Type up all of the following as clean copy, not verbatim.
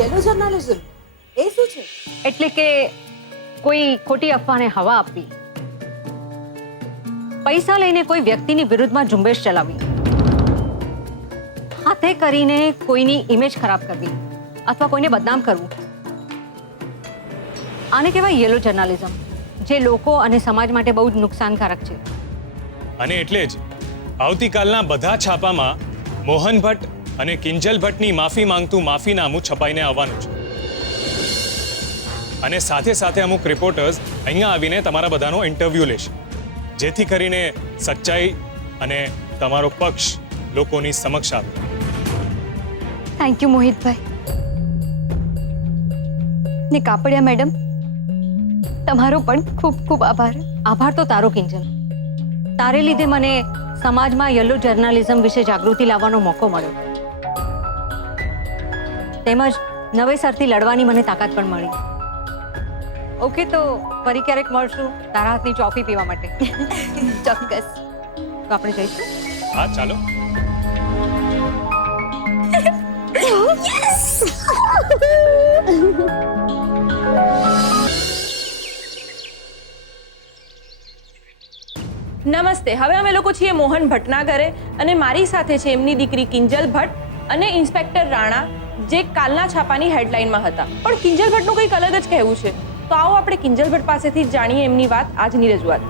Yellow journalism એ શું છે? એટલે કે કોઈ ખોટી અફવાને હવા આપવી, પૈસા લઈને કોઈ વ્યક્તિની વિરુદ્ધમાં ઝુંબેશ ચલાવવી, હાથે કરીને કોઈની ઇમેજ ખરાબ કરવી અથવા કોઈને બદનામ કરવું, આને કહેવાય યેલો જર્નાલિઝમ, જે લોકો અને સમાજ માટે બહુ જ નુકસાનકારક છે. અને એટલે જ આવતીકાલના બધા છાપામાં મોહન ભટ્ટ અને કિંજલ ભટ્ટની માફી માંગતું માફીનામું છપાઈને આવવાનું છે. અને સાથે સાથે અમુક રિપોર્ટર્સ અહીંયા આવીને તમારા બધાનો ઇન્ટરવ્યૂ લેશે, જેથી કરીને સચ્ચાઈ અને તમારો પક્ષ લોકોની સમક્ષ આવે. થેન્ક યુ મોહિતભાઈ ને કાપડિયા મેડમ, તમારો પણ ખૂબ ખૂબ આભાર. આભાર તો તારો કિંજલ, તારે લીધે મને સમાજમાં યલો જર્નાલિઝમ વિશે જાગૃતિ લાવવાનો મોકો મળ્યો, તેમજ નવેસરથી લડવાની મને તાકાત પણ મળી. ઓકે, તો ફરી ક્યારેક મળશું તારા હાથની ચોફી પીવા માટે. ચોક્કસ. તો આપણે જઈશું. હા, ચાલો. નમસ્તે. હવે અમે લોકો છીએ મોહન ભટ્ટના ઘરે અને મારી સાથે છે એમની દીકરી કિંજલ ભટ્ટ અને ઇન્સ્પેક્ટર રાણા, જે કાલના છાપાની હેડલાઇનમાં હતા. પણ કિંજલ ભટ્ટનું કંઈક અલગ જ કહેવું છે, તો આવો આપણે કિંજલ ભટ્ટ પાસેથી જાણીએ એમની વાત, આજની રજૂઆત.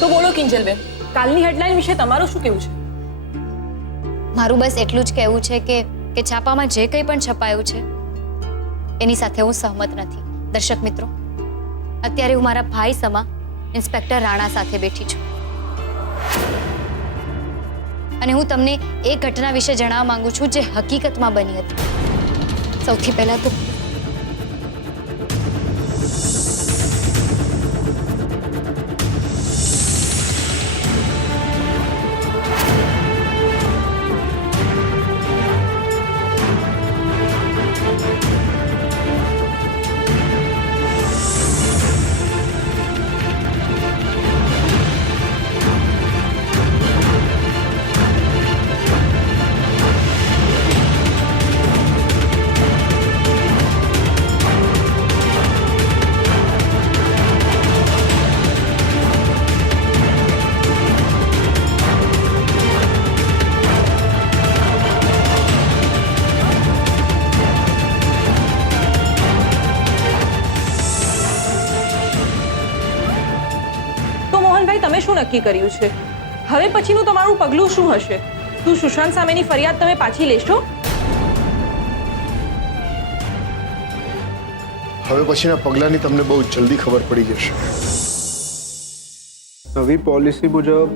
તો બોલો કિંજલબેન, કાલની હેડલાઇન વિશે તમારું શું કહેવું છે? મારું બસ એટલું જ કહેવું છે કે છાપામાં જે કંઈ પણ છપાયું છે એની સાથે હું સહમત નથી. દર્શક મિત્રો, અત્યારે હું મારા ભાઈ સમા ઇન્સ્પેક્ટર રાણા સાથે બેઠી છું અને હું તમને એ ઘટના વિશે જણાવવા માંગુ છું જે હકીકતમાં બની હતી. સૌથી પહેલા તો તમે શું નક્કી કર્યું છે? હવે પછીનું તમારું પગલું શું હશે? શું સુશાંત સામેની ફરિયાદ તમે પાછી લેશો? હવે પછીના પગલાંની તમને બહુ જલ્દી ખબર પડી જશે. નવી પોલિસી મુજબ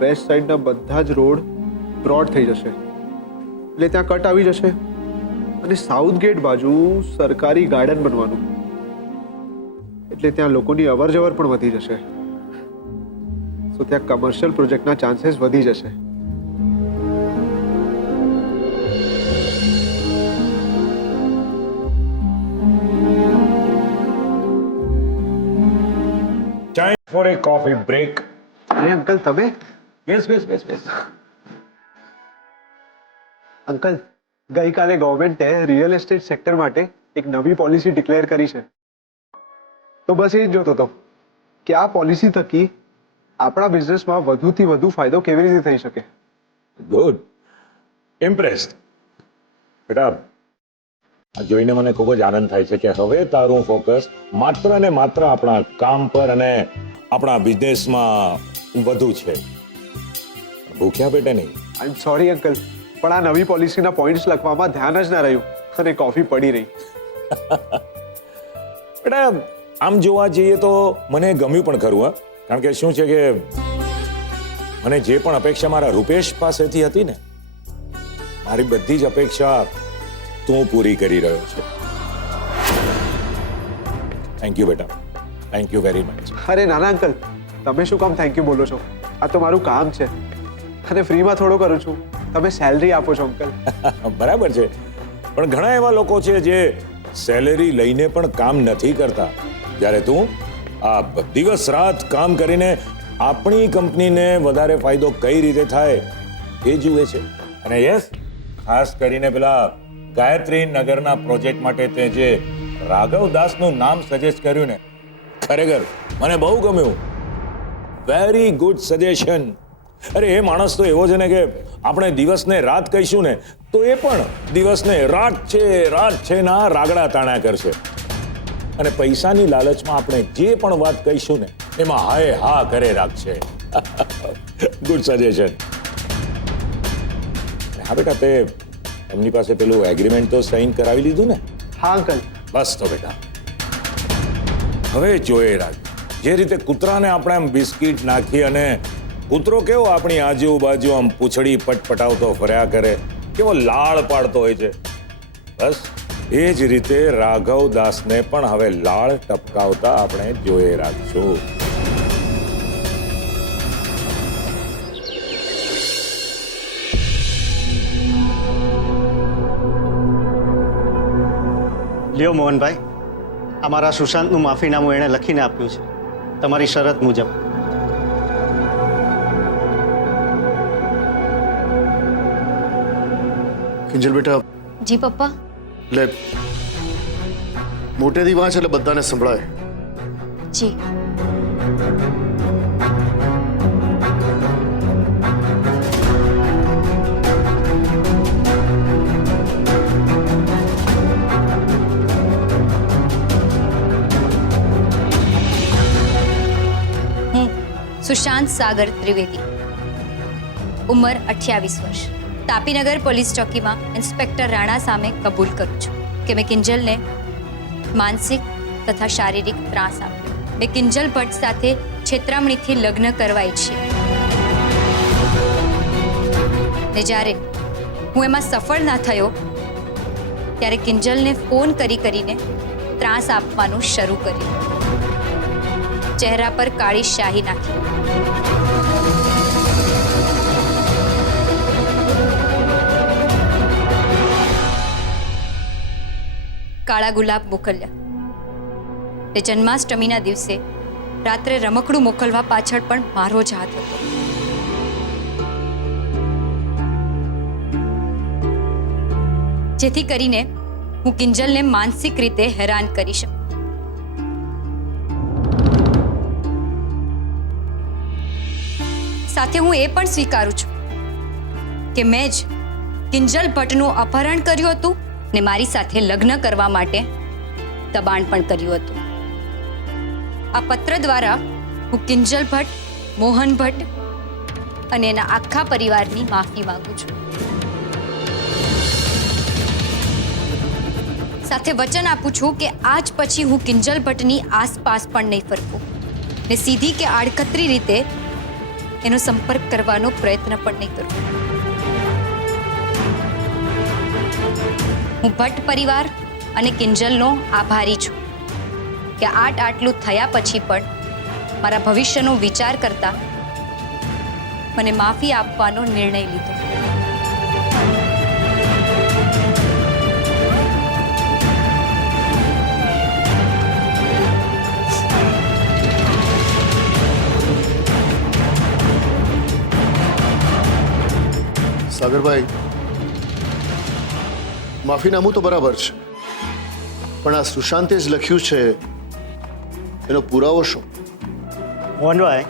વેસ્ટ સાઈડના બધા જ રોડ બ્રોડ થઈ જશે, એટલે ત્યાં કટ આવી જશે અને સાઉથ ગેટ બાજુ સરકારી ગાર્ડન બનવાનું, એટલે ત્યાં લોકોની અવર જવર પણ વધી જશે. તો ત્યાં કમર્શિયલ પ્રોજેક્ટના ચાન્સીસ વધી જશે. Time for a coffee break. અરે અંકલ, તમે? Yes. અંકલ, ગઈકાલે ગવર્મેન્ટે રિયલ એસ્ટેટ સેક્ટર માટે એક નવી પોલિસી ડિક્લેર કરી છે. તો બસ એ જ જોતો હતો કે આ પોલિસી થકી આપણા બિઝનેસમાં વધુથી વધુ ફાયદો કેવી રીતે થઈ શકે. Good. Impressed. બેટા, આ જોઈને મને ખૂબ જ આનંદ થાય છે કે હવે તારું ફોકસ માત્ર ને માત્ર આપણા કામ પર અને આપણા બિઝનેસમાં વધુ છે. ભૂખ્યા પેટે નહીં. આઈ એમ સોરી અંકલ, પણ આ નવી પોલિસીના પોઈન્ટ્સ લખવામાં ધ્યાન જ ના રહ્યું અને કોફી પડી રહી. બેટા, આમ જોવા જઈએ તો મને ગમ્યું પણ ખરું, હા. કારણ કે શું છે કે મને જે પણ અપેક્ષા મારા રૂપેશ પાસેથી હતી ને, મારી બધી જ અપેક્ષા તું પૂરી કરી રહ્યો છે. થેન્ક યુ બેટા, થેન્ક યુ વેરી મચ. અરે નાના અંકલ, તમે શું કામ થેન્ક યુ બોલો છો? આ તો મારું કામ છે અને ફ્રીમાં થોડો કરું છું. તમે સેલરી આપો છો અંકલ. બરાબર છે, પણ ઘણા એવા લોકો છે જે સેલેરી લઈને પણ કામ નથી કરતા, જ્યારે તું આ દિવસ રાત કામ કરીને આપણી કંપનીને વધારે ફાયદો કઈ રીતે થાય એ જુએ છે. અને યસ, ખાસ કરીને પેલા ગાયત્રી નગરના પ્રોજેક્ટ માટે તે જે રાઘવ દાસનું નામ સજેસ્ટ કર્યું ને, ખરેખર મને બહુ ગમ્યું. Very good suggestion. અરે એ માણસ તો એવો છે ને કે આપણે દિવસને રાત કહીશું ને તો એ પણ દિવસને રાત છે ના રાગડા તાણા કરશે. અને પૈસાની લાલચમાં આપણે જે પણ વાત કહીશું ને એમાં હાય હા કરે રાખશે. Good suggestion. હા બેટા, તે એમની પાસે પેલું એગ્રીમેન્ટ તો સાઈન કરાવી લીધું ને? હા અંકલ. બસ તો બેટા, હવે જોઈએ રાજ, જે રીતે કૂતરાને આપણે આમ બિસ્કિટ નાખી અને કૂતરો કેવો આપણી આજુબાજુ આમ પૂંછડી પટપટાવતો ફર્યા કરે, કેવો લાળ પાડતો હોય છે, બસ એ જ રીતે રાઘવ દાસને પણ હવે લાળ ટપકાવતા આપણે જોઈ રાખશું. લ્યો મોહનભાઈ, અમારા સુશાંતનું માફીનામું એણે લખીને આપ્યું છે તમારી શરત મુજબ. કિંજલ બેટા, જી પપ્પા. લે મોટેથી વાંચ એટલે બધાને સંભળાય. જી. સુશાંત સાગર ત્રિવેદી, ઉંમર 28 વર્ષ, તાપીનગર પોલીસ ચોકીમાં ઇન્સ્પેક્ટર રાણા સામે કબૂલ કરું છું કે મેં કિંજલને માનસિક તથા શારીરિક ત્રાસ આપ્યો. મેં કિંજલ ભટ્ટ સાથે છેતરામણીથી લગ્ન કરવા ઈચ્છી ને જ્યારે હું એમાં સફળ ના થયો ત્યારે કિંજલને ફોન કરીને ત્રાસ આપવાનું શરૂ કર્યું. ચહેરા પર કાળી શાહી નાખી. કાળા ગુલાબ મોકલ્યા. તે જન્માષ્ટમીના દિવસે રાત્રે રમકડું મોકલવા પાછળ પણ મારો જ હાથ હતો. જેથી કરીને હું કિંજલને માનસિક રીતે હેરાન કરી શકું. સાથે હું એ પણ સ્વીકારું છું કે મેં જ કિંજલ ભટ્ટનું અપહરણ કર્યું હતું ને મારી સાથે લગ્ન કરવા માટે દબાણ પણ કર્યું હતું. આ પત્ર દ્વારા હું કિંજલ ભટ્ટ, મોહન ભટ્ટ અને એના આખા પરિવારની માફી માંગુ છું. સાથે વચન આપું છું કે આજ પછી હું કિંજલ ભટ્ટની આસપાસ પણ નહીં ફરકું ને સીધી કે આડકતરી રીતે એનો સંપર્ક કરવાનો પ્રયત્ન પણ નહીં કરું. હું ભટ્ટ પરિવાર અને કિંજલનો આભારી છું કે આટલું થયા પછી પણ મારા ભવિષ્યનો વિચાર કરતા મને માફી આપવાનો નિર્ણય લીધો. સાગરભાઈ, માફીનામું તો બરાબર છે, પણ આ સુશાંતે જ લખ્યું છે એનો પુરાવો શું? મોહનભાઈ,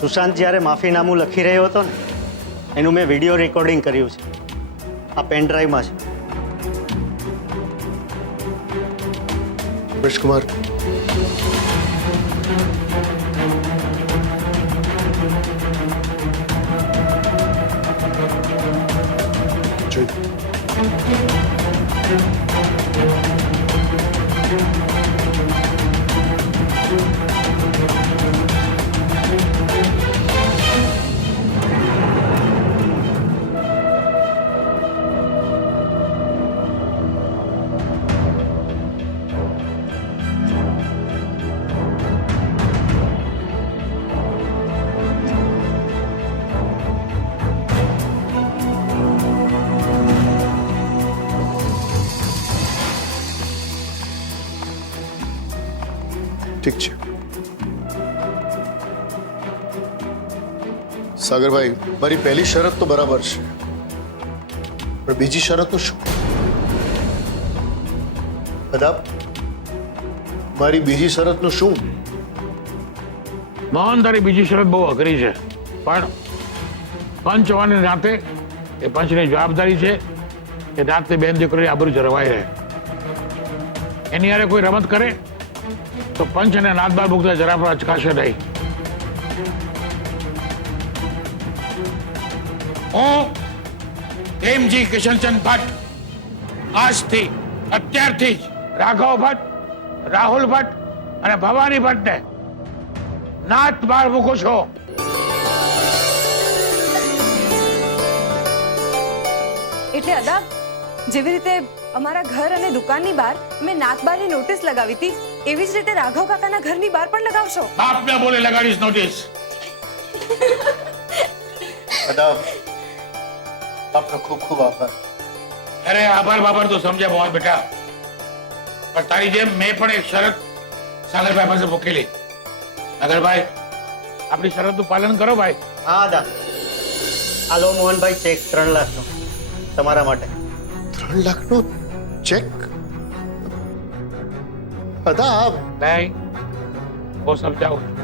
સુશાંત જ્યારે માફીનામું લખી રહ્યો હતો ને એનું મેં વિડીયો રેકોર્ડિંગ કર્યું છે. આ પેન ડ્રાઈવમાં છે. બ્રજકુમાર, જોઈ ઠીક છે. સાગરભાઈ, મારી પહેલી શરત તો બરાબર છે, પણ બીજી શરતો શું? અદા, મારી બીજી શરતનું શું? મોહન, તારી બીજી શરત બહુ અઘરી છે, પણ પંચ હોવાની નાતે એ પંચની જવાબદારી છે કે નાતની બેન દીકરી આબરૂ જળવાઈ રહે. એની હારે કોઈ રમત કરે તો પંચ અને નાત બાર મૂકતા જરા પણ અચકાશે નહીં. હું પ્રેમજી કિશનચંદ ભટ્ટ આજથી અત્યારથી જ રાઘવ ભટ્ટ, રાહુલ ભટ્ટ અને ભવાની ભટ્ટને નાત બાર મૂકું છું. એટલે અદા, જેવી રીતે અમારા ઘર અને દુકાનની બહાર મેં નાતબારની નોટિસ લગાવી હતી, એવી જ રીતે રાઘવ કાકાના ઘરની બહાર પણ લગાવશો? બાપને બોલે લગાડીશ નોટિસ. અદા, આપનો ખૂબ ખૂબ આભાર. અરે આભાર બાભાર તો સમજ્યા મોહન બેટા, પણ તારી જેમ મેં પણ એક શરત સાગરભાઈ પાસે મૂકેલી. સાગરભાઈ, આપણી શરતનું પાલન કરો ભાઈ. હા દા, હાલો મોહનભાઈ, ચેક 3 લાખનો તમારા માટે. 3 લાખનો ચેક? અદા, નહીં, હું સમજાવું છું.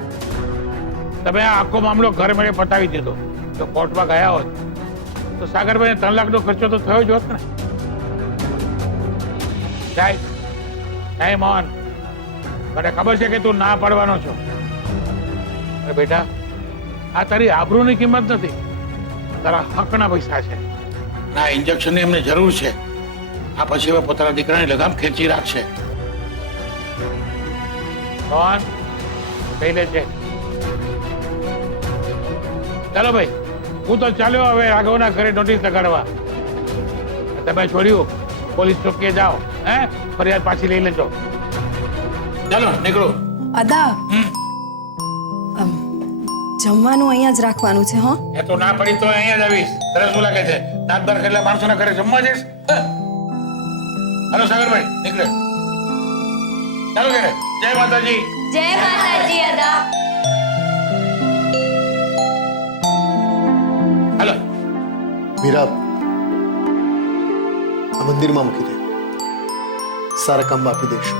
તમે આ આખો મામલો ઘર મેળે પતાવી દીધો. જો કોર્ટમાં ગયા હોત તો સાગરભાઈને 3 લાખનો ખર્ચો તો થયો જ હોત ને. સાહેબ, નહીં મોહન, મને ખબર છે કે તું ના પાડવાનો છો. અરે બેટા, આ તારી આબરૂની કિંમત નથી, તારા હકના પૈસા છે. આ ઇન્જેક્શનની એમને જરૂર છે. આ પછી હવે પોતાના દીકરાની લગામ ખેંચી રાખશે. મોહન, લઈ લેજે. ચાલો ભાઈ, હું તો ચાલ્યો હવે રાઘવના ઘરે નોટિસ લગાડવા. તમે છોડ્યું, પોલીસ ચોકીએ જાઓ, ફરિયાદ પાછી લઈ લેજો. ચાલો નીકળો. અદા, જમવાનું અહીંયા જ રાખવાનું છે. હો, એ તો ના પડી તો અહીંયા જ આવીશ. તરસ શું લાગે છે? નાત બાર કેટલા માણસોના ઘરે જમવા જઈશ? હાલો સાગરભાઈ, નીકળે. ચાલો ઘરે. જય માતાજી. જય માતાજી અદા. હાલો. મીરા, આ મંદિરમાં મૂકી દે. સારા કામ આપી દઈશું.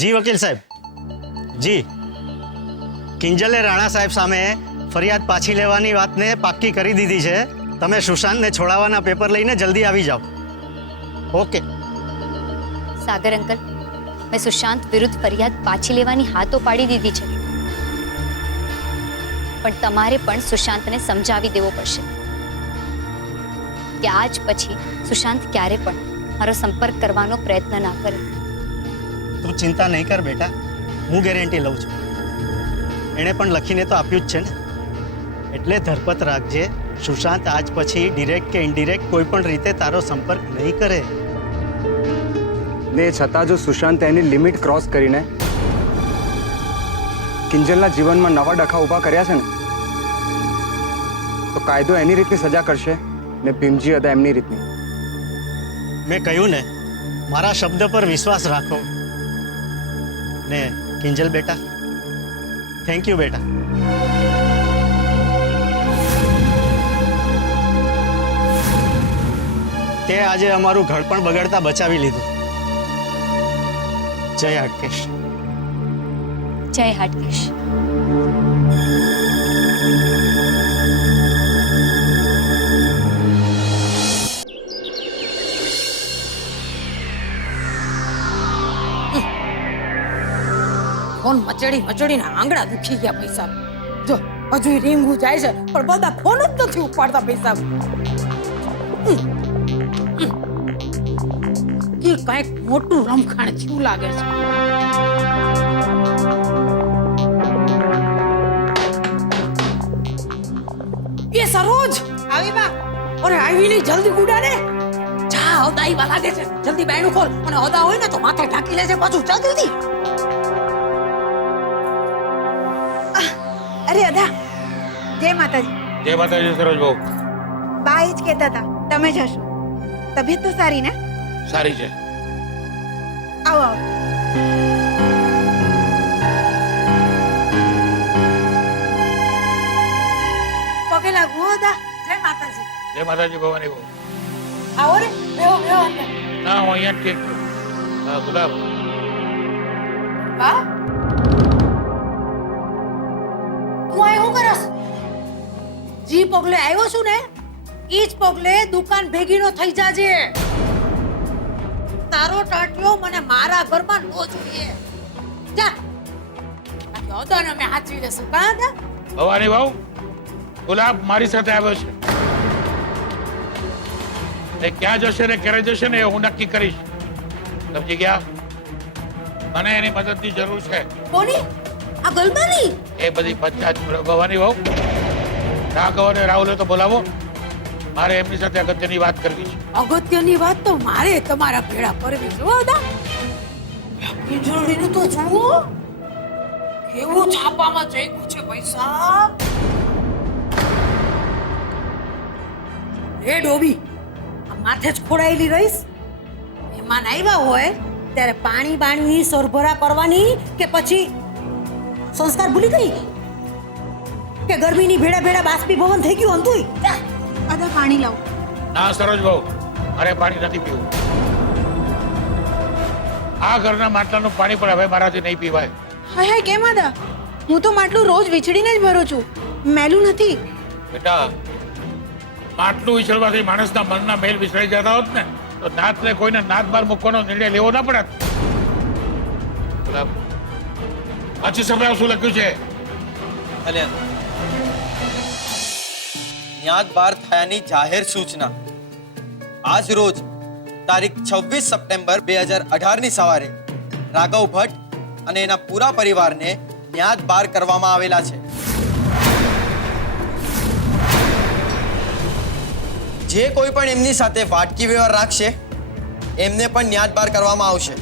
જી વકીલ સાહેબ, જી. કિંજલે રાણા સાહેબ સામે ફરિયાદ પાછી લેવાની વાતને પાક્કી કરી દીધી છે. તમે સુશાંતને છોડાવવાના પેપર લઈને જલ્દી આવી જાઓ. ઓકે. સાગર અંકલ, મેં સુશાંત વિરુદ્ધ ફરિયાદ પાછી લેવાની હા તો પાડી દીધી છે, પણ તમારે પણ સુશાંતને સમજાવી દેવો પડશે કે આજ પછી સુશાંત ક્યારે પણ મારો સંપર્ક કરવાનો પ્રયત્ન ના કરે. તું ચિંતા નહીં કર બેટા, હું ગેરંટી લઉં છું. એણે પણ લખીને તો આપ્યું જ છે ને. એટલે ધરપત રાખજે, સુશાંત આજ પછી ડિરેક્ટ કે ઇનડિરેક્ટ કોઈ પણ રીતે તારો સંપર્ક નહીં કરે. ને છતાં જો સુશાંત એની લિમિટ ક્રોસ કરીને કિંજલના જીવનમાં નવા ડખા ઊભા કર્યા છે ને, તો કાયદો એની રીતની સજા કરશે ને ભીમજી અદા એમની રીતની. મેં કહ્યું ને, મારા શબ્દ પર વિશ્વાસ રાખો. ને કિંજલ બેટા, થેન્ક યુ બેટા. તે આજે અમારું ઘર પણ બગડતા બચાવી લીધું. જય હાટકેશ. જય હાટકેશ. ફોન મચડીને આંગળા દુખી ગયા પૈસા. જો હજુ રીંગું જાય છે, પણ બધા ફોન જ નથી ઉપાડતા પૈસા. કે કઈક મોટું રમખાણ થયું લાગે છે. એ સરોજ આવી બા. અરે આવી નહીં, જલ્દી ગુડા ને. જા, હદા આવા લાગે છે. જલ્દી બાયણું ખોલ, અને હદા હોય ને તો માથે ઢાંકી લેજે પાછું. જા જલ્દી. અરે અદા, જય માતાજી. જય માતાજી સરોજ બહુ. બા જ કહેતા હતા તમે જશો. તબિયત તો સારી ને? સારી છે. આવો આવો. હું અદા જય માતાજી. જય માતાજી ભવાની બહુ. આવો રે બેહો બેહો અંદર. ના હું અહીંયા જ ઠીક છું. હા ગુલાબ. બા તું આય હું કરસ? જી પગલે આવ્યો છું ને ઈ જ પગલે દુકાન ભેગીનો થઈ જાજે. તારો ટાટિયો મને મારા ઘરમાં નો જોઈએ. જા બાકી ઓદાને મેં હાચવી લેશું. કાં હતા? ભવાની બહુ ગુલાબ મારી સાથે આવ્યો છે. એ ક્યાં જશે ને ક્યારે જશે ને એ હું નક્કી કરીશ. સમજી ગયા? મને એની મદદની જરૂર છે. કોની? આ ગલબાની? એ બધી પંચાયત છોડો ભવાની બહુ. રાઘવ અને રાહુલે તો બોલાવો. મારે એમની સાથે અગત્યની વાત કરવી છે. અગત્યની વાત તો મારે તમારા ભેળા કરવી છે. ઓદા પિંજોડીનું તો જુઓ કેવું છાપામાં જઈગું છે પૈસા. રે ડોબી આ માથે જ ખોડાયેલી રહીશ. મહેમાન આવ્યા હોય ત્યારે પાણી બાણી સરભરા કરવાની કે પછી સંસ્કાર ભૂલી ગઈ કે ગરમીની ભેડા ભેડા બાષ્પીભવન થઈ ગયું અંતુય. અદા પાણી લાવ. ના સરોજ બહુ મારે પાણી નથી પીવું. આ ઘરના માટલાનું પાણી પણ હવે મારાથી નહીં પીવાય. હાય હાય કેમ અદા? હું તો માટલું રોજ વિછડીને જ ભરું છું. મેલું નથી. બેટા માટલું વિછળવાથી માણસના મનના મેલ વિસરાઈ જતા હોત ને તો નાતને કોઈને નાત બાર મૂકવાનો નિર્ણય લેવો ના પડત. ગુલાબ પાછી સંભળાવ શું લખ્યું છે. ન્યાદ બાર થયાની જાહેર સૂચના. આજ રોજ તારીખ 26 સપ્ટેમ્બર 2018 ની સવારે રાઘવ ભટ્ટ અને એના પૂરા પરિવારને ન્યાદ બાર કરવામાં આવેલા છે. જે કોઈ પણ એમની સાથે વાટકી વ્યવહાર રાખશે એમને પણ ન્યાદ બાર કરવામાં આવશે.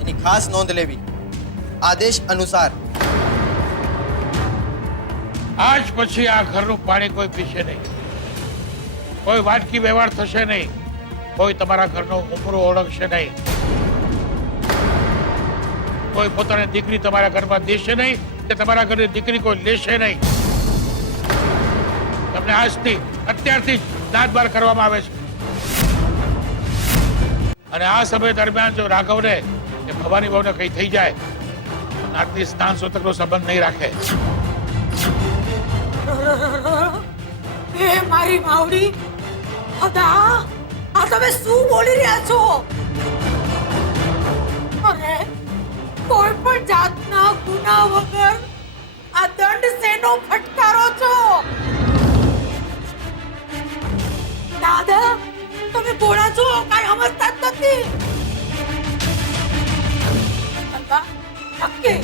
એની ખાસ નોંધ લેવી. આદેશ અનુસાર આજ પછી આ ઘરનું પાણી કોઈ પીશે નહીં. કોઈ વાટકી વ્યવહાર થશે નહીં. કોઈ તમારા ઘરનો ઉમરો ઓળખશે નહીં. કોઈ પોતાની દીકરી તમારા ઘરમાં દેશે નહીં કે તમારા ઘરની દીકરી કોઈ લેશે નહીં. તમને આજથી અત્યારથી જ દાંત બાર કરવામાં આવે છે. અને આ સમય દરમિયાન જો રાઘવને કે ભવાની બહુને કઈ થઈ જાય તો નાતની સ્નાન સૂતકનો સંબંધ નહીં રાખે. એ મારી માવડી અદા આ તમે શું બોલી રહ્યા છો? અરે કોઈ પણ જાતના ગુના વગર આ દંડ શેનો ફટકારો છો? દાદા તમે બોલા છો કાઈ સમજતા જ નથી. અદા નક્કી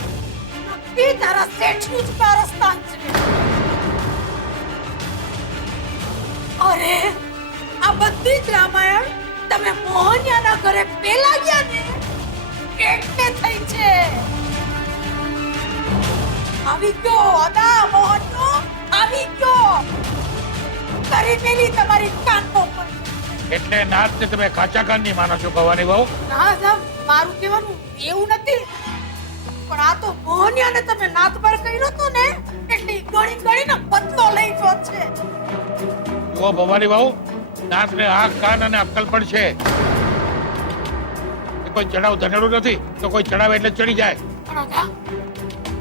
નક્કી તારા શેઠનું જ કારસ્તાન છે. અરે આ બધી જ રામાયણ તમે મોહનિયાના ઘરે પેલા ગયા ને એટલે થઈ છે. આવી ગયો અદા મોહનિયો આવી ગયો. કરી મેલી તમારી કાનકો પર. એટલે નાતને તમે કાચા કાનની માનો છો ભવાની બહુ? ના સાહેબ મારું કહેવાનું એવું નથી પણ આ તો મોહનિયાને તમે નાત પર કર્યો તો ને એટલે ગણી ગણીને બદલો લઈ ગયો છે. જુઓ ભવાની બહુ નાતને આંખ કાન અને અક્કલ પણ છે. એ કોઈ ચડાવ ધનેડું નથી તો કોઈ ચડાવે એટલે ચડી જાય. પણ અદા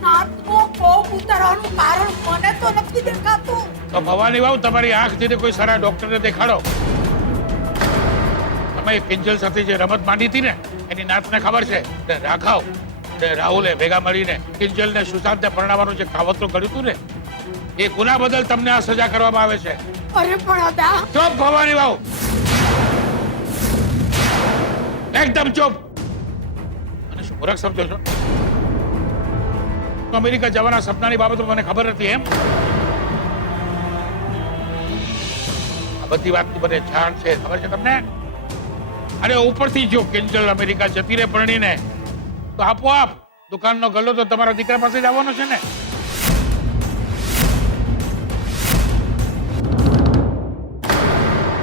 નાતનો કોપ ઉતારવાનું કારણ મને તો નથી દેખાતું. તો ભવાની બહુ તમારી આંખ જઈને કોઈ સારા ડોક્ટરને દેખાડો. તમે કિંજલ સાથે જે રમત માંડી હતી ને એની નાતને ખબર છે. રાઘવ ને રાહુલે ભેગા મળીને કિંજલને સુશાંતને પરણાવવાનું જે કાવતરું કર્યું હતું ને એ ગુના બદલ તમને આ સજા કરવામાં આવે છે. અરે પણ અદા ચૂપ ભવાની બહુ એકદમ ચૂપ. અને શું મૂર્ખ સમજો છો? અમેરિકા જવાના સપનાની બાબતમાં મને ખબર નથી એમ? આ બધી વાતની મને જાણ છે ખબર છે તમને? અરે ઉપરથી જો કિંજલ અમેરિકા જતી રહે પરણીને તો આપોઆપ દુકાનનો ગલ્લો તો તમારા દીકરા પાસે જ આવવાનો છે ને.